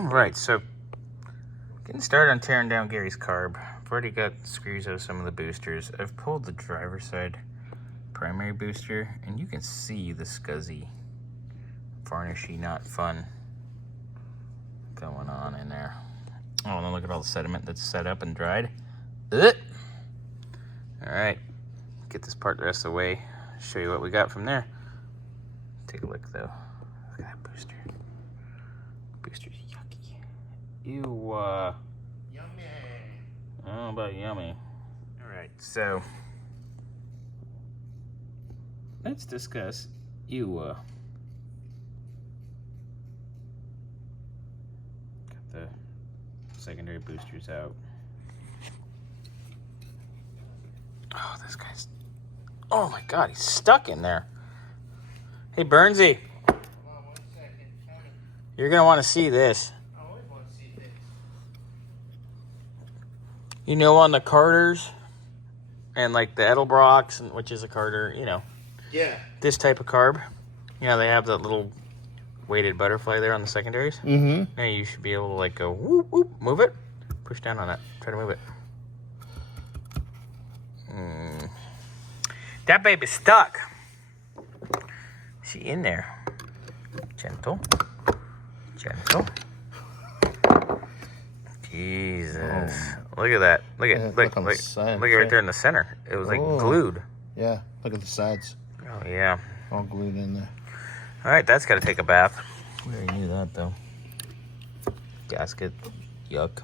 Alright, so getting started on tearing down Gary's carb. I've already got screws out of some of the boosters. I've pulled the driver's side primary booster, and you can see the scuzzy, varnishy, not fun going on in there. Oh, and then look at all the sediment that's set up and dried. Alright, get this part the rest of the way. Show you what we got from there. Take a look though. Look at that booster. Booster's yucky. Ew. Yummy. Oh, about yummy. Alright, so let's discuss got the secondary boosters out. Oh, this guy's, oh my God, he's stuck in there. Hey, Bernsey. Hold on 1 second. Tony. You're gonna want to see this. I always want to see this. You know, on the Carters and like the Edelbrocks, which is a Carter, you know, Yeah. this type of carb, you know, they have that little weighted butterfly there on the secondaries. Mm-hmm. Now you should be able to like go whoop whoop, move it, push down on it, try to move it. That baby's stuck. She in there. Gentle. Gentle. Jesus. Oh. Look at that. Look at look at right there in the center. It was like glued. Yeah, look at the sides. Oh yeah. All glued in there. Alright, that's gotta take a bath. We already knew that though. Gasket. Yuck.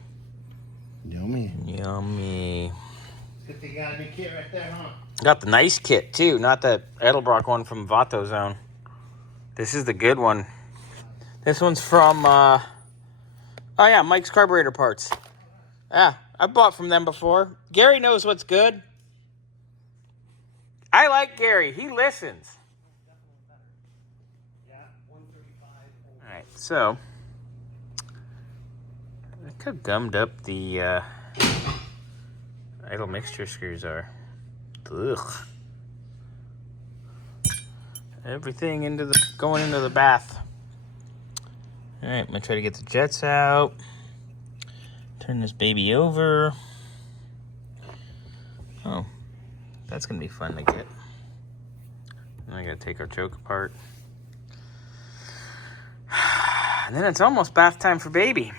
Yummy. Yummy. Good thing you got a new kit right there, huh? Got the nice kit too, not that Edelbrock one from Vato Zone. This is the good one. This one's from oh yeah, Mike's Carburetor Parts. Yeah, I bought from them before. Gary knows what's good. I like Gary. He listens. Alright, so look how gummed up the idle mixture screws are. Ugh. Everything going into the bath. Alright, I'm gonna try to get the jets out. Turn this baby over. Oh, that's gonna be fun to get. Now I gotta take our choke apart. And then it's almost bath time for baby.